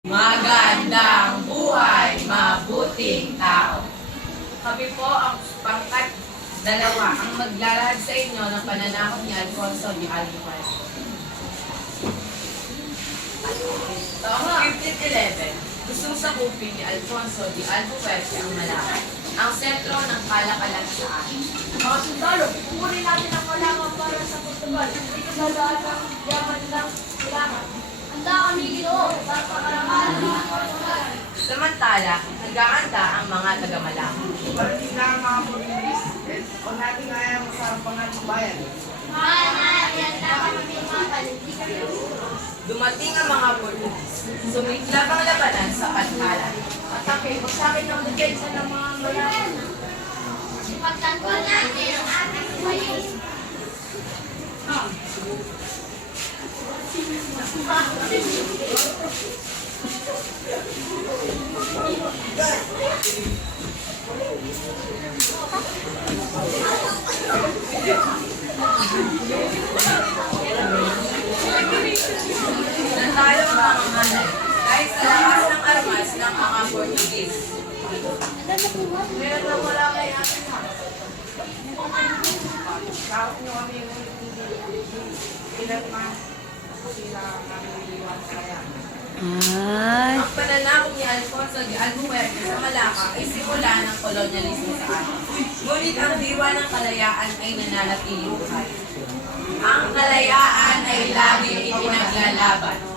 Magandang buhay, mabuting tao. Kami po ang pangkat dalawa ang maglalahad sa inyo ng pananakot ni Alfonso de Albuquerque. Taong 1511, gustong sakupin ni Alfonso de Albuquerque ang Malacca, ang sentro ng kalakalan sa atin. Mga sundalo, kukunin natin ang Malacca para sa Portugal. Hindi ka dadaan ng yaman ng kailangan. Handa kami, Ginoo, para pakarangalan ng Portugal. Samantala, nag-aanda ang mga taga-Malacca. Parating na ang mga Portugis. Huwag natin kaya masarampangan sa bayan. Handa kami, Mapal, hindi kami Dumating ang mga Portugis. Sumiklab ang labanan sa Pantalan. atake. Magsakit ang depensa ng mga Malacca. Ipagtanggol natin ang ating país. Nantalo ang mga manay kahit sa lakas ng armas ng mga Portugis. Meron lang wala kay atin ha. Kahit nyo kami yung ilan na sila naniliwan kaya. Ang pananakot ni Alfonso de Albuquerque sa Malacca ay simula ng kolonyalismo sa atin. Ngunit ang diwa ng kalayaan ay nananatiling buhay. Ang kalayaan ay laging ipinaglalaban.